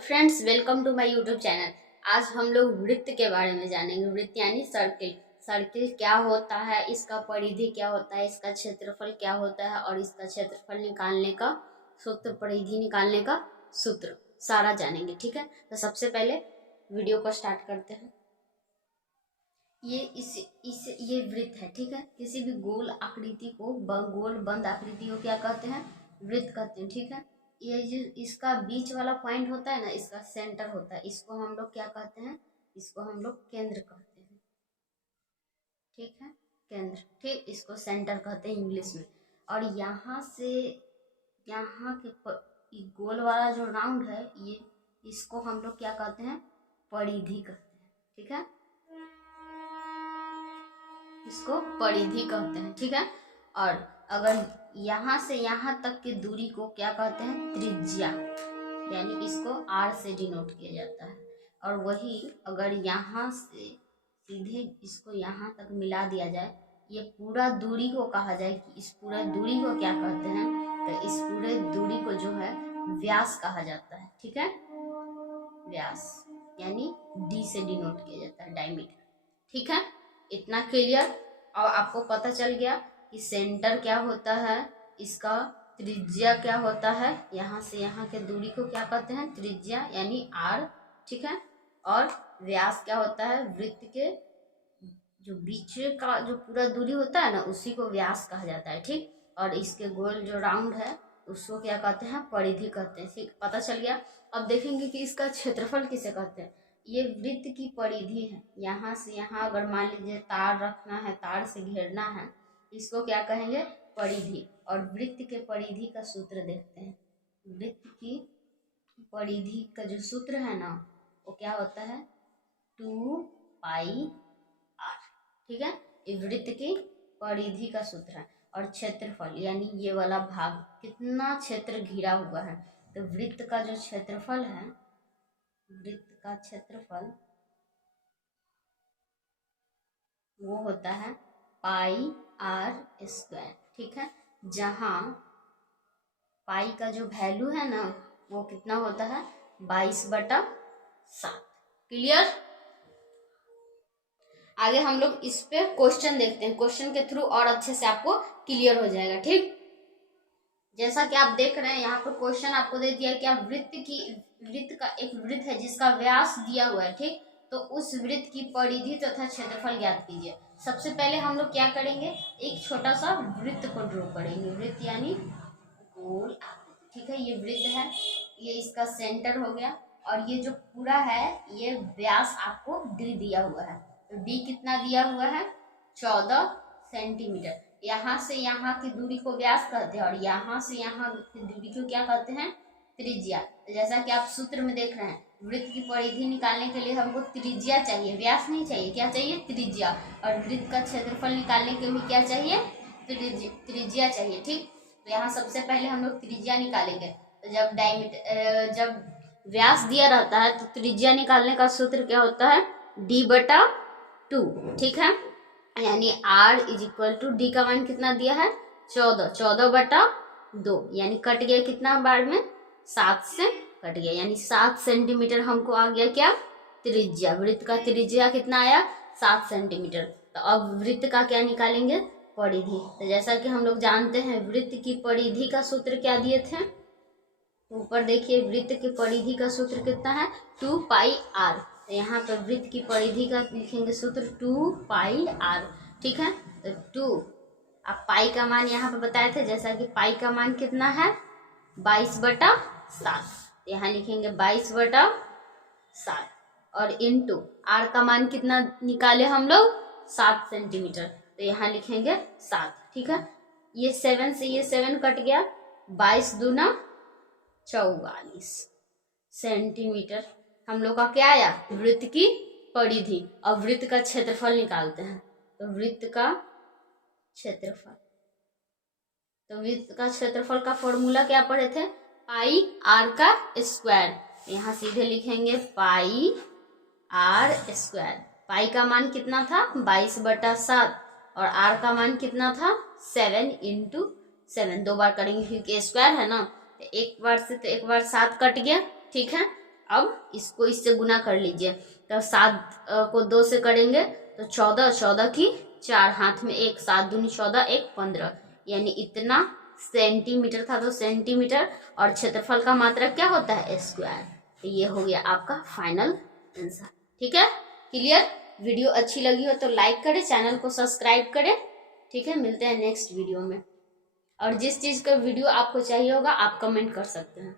Friends, welcome to my YouTube channel. आज हम लोग वृत्त के बारे में जानेंगे। वृत्त यानी सर्किल। सर्किल क्या होता है, इसका परिधि क्या होता है, इसका क्षेत्रफल क्या होता है और इसका क्षेत्रफल निकालने का सूत्र, परिधि निकालने का सूत्र सारा जानेंगे। ठीक है, तो सबसे पहले वीडियो को स्टार्ट करते हैं। ये वृत्त है। ठीक है, किसी भी गोल आकृति को, गोल बंद आकृति को क्या कहते हैं? वृत्त कहते हैं। ठीक है, ये जो इसका बीच वाला पॉइंट होता है ना, इसका सेंटर होता है, इसको हम लोग क्या कहते हैं? इसको हम लोग केंद्र कहते हैं। ठीक है, केंद्र। ठीक, इसको सेंटर कहते हैं इंग्लिश में। और यहाँ से यहाँ के गोल वाला जो राउंड है, ये इसको हम लोग क्या कहते हैं? परिधि कहते हैं। ठीक है, इसको परिधि कहते हैं। ठीक है, और अगर यहाँ से यहाँ तक की दूरी को क्या कहते हैं? त्रिज्या, यानी इसको r से डिनोट किया जाता है। और वही अगर यहाँ से सीधे इसको यहाँ तक मिला दिया जाए, ये पूरा दूरी को कहा जाए कि इस पूरा दूरी को क्या कहते हैं? तो इस पूरे दूरी को जो है व्यास कहा जाता है। ठीक है, व्यास यानी d से डिनोट किया जाता है, डायमीटर। ठीक है, इतना क्लियर। और आपको पता चल गया कि सेंटर क्या होता है, इसका त्रिज्या क्या होता है, यहाँ से यहाँ के दूरी को क्या कहते हैं? त्रिज्या यानी r। ठीक है, और व्यास क्या होता है? वृत्त के जो बीच का जो पूरा दूरी होता है ना, उसी को व्यास कहा जाता है। ठीक, और इसके गोल जो राउंड है उसको क्या कहते हैं? परिधि कहते हैं। ठीक, पता चल गया। अब देखेंगे कि इसका क्षेत्रफल किसे कहते हैं। ये वृत्त की परिधि है। यहाँ से यहाँ अगर मान लीजिए तार रखना है, तार से घेरना है, इसको क्या कहेंगे? परिधि। और वृत्त के परिधि का सूत्र देखते हैं। वृत्त की परिधि का जो सूत्र है ना, वो क्या होता है? 2πr। ठीक है, ये वृत्त की परिधि का सूत्र है। और क्षेत्रफल यानी ये वाला भाग, कितना क्षेत्र घिरा हुआ है। तो वृत्त का जो क्षेत्रफल है, वृत्त का क्षेत्रफल वो होता है πr²। ठीक है, जहाँ पाई का जो वैल्यू है ना, वो कितना होता है? 22/7। क्लियर। आगे हम लोग इस पे क्वेश्चन देखते हैं। क्वेश्चन के थ्रू और अच्छे से आपको क्लियर हो जाएगा। ठीक, जैसा कि आप देख रहे हैं यहाँ पर क्वेश्चन आपको दे दिया क्या? वृत्त का एक वृत्त है जिसका व्यास दिया हुआ है। ठीक, तो उस वृत्त की परिधि तथा क्षेत्रफल ज्ञात कीजिए। सबसे पहले हम लोग क्या करेंगे? एक छोटा सा वृत्त को ड्रॉ करेंगे। वृत्त यानी गोल। ठीक है, ये वृत्त है, ये इसका सेंटर हो गया। और ये जो पूरा है, ये व्यास आपको d दिया हुआ है। तो d कितना दिया हुआ है? 14 सेंटीमीटर। यहाँ से यहाँ की दूरी को व्यास कहते हैं, और यहाँ से यहाँ की दूरी को क्या कहते हैं? त्रिज्या। जैसा कि आप सूत्र में देख रहे हैं, वृत्त की परिधि निकालने के लिए हमको त्रिज्या चाहिए, व्यास नहीं चाहिए। क्या चाहिए? त्रिज्या। और वृत्त का क्षेत्रफल निकालने के लिए क्या चाहिए? त्रिज्या चाहिए। ठीक, तो यहाँ सबसे पहले हम लोग त्रिज्या निकालेंगे। तो जब व्यास दिया रहता है तो त्रिज्या निकालने का सूत्र क्या होता है? d/2। ठीक है, यानी r = d का मान कितना दिया है? 14/2, यानी कट गया कितना बार में? 7 से कट गया, यानी 7 सेंटीमीटर हमको आ गया क्या? त्रिज्या। वृत्त का त्रिज्या कितना आया? 7 सेंटीमीटर। तो अब वृत्त का क्या निकालेंगे? परिधि। तो जैसा कि हम लोग जानते हैं, वृत्त की परिधि का सूत्र क्या दिए थे? ऊपर देखिए, वृत्त की परिधि का सूत्र कितना है? 2πr। तो यहाँ पर वृत्त की परिधि का लिखेंगे सूत्र 2πr। ठीक है, तो 2 अब पाई का मान यहाँ पे बताए थे, जैसा कि पाई का मान कितना है? 22/7। यहाँ लिखेंगे 22/7। और इंटू r का मान कितना निकाले हम लोग? 7 सेंटीमीटर। तो यहाँ लिखेंगे 7। ठीक है, ये 7 से ये 7 कट गया, 22 दूना 44 सेंटीमीटर हम लोग का क्या आया? वृत्त की परिधि। अब वृत्त का क्षेत्रफल निकालते हैं। तो वृत्त का क्षेत्रफल का फॉर्मूला क्या पढ़े थे? πr²। यहाँ सीधे लिखेंगे πr²। पाई का मान कितना था? 22/7। और r का मान कितना था? 7 × 7। 2 बार करेंगे क्योंकि स्क्वायर है ना, तो एक बार से तो एक बार 7 कट गया। ठीक है, अब इसको इससे गुना कर लीजिए, तो 7 को 2 से करेंगे तो 14, 14 की 4, हाथ में 1, 7 दूनी 14, 1 15, यानी इतना सेंटीमीटर था। तो सेंटीमीटर और क्षेत्रफल का मात्रक क्या होता है? स्क्वायर। तो ये हो गया आपका फाइनल आंसर। ठीक है, क्लियर। वीडियो अच्छी लगी हो तो लाइक करें, चैनल को सब्सक्राइब करें। ठीक है, मिलते हैं नेक्स्ट वीडियो में। और जिस चीज़ का वीडियो आपको चाहिए होगा आप कमेंट कर सकते हैं।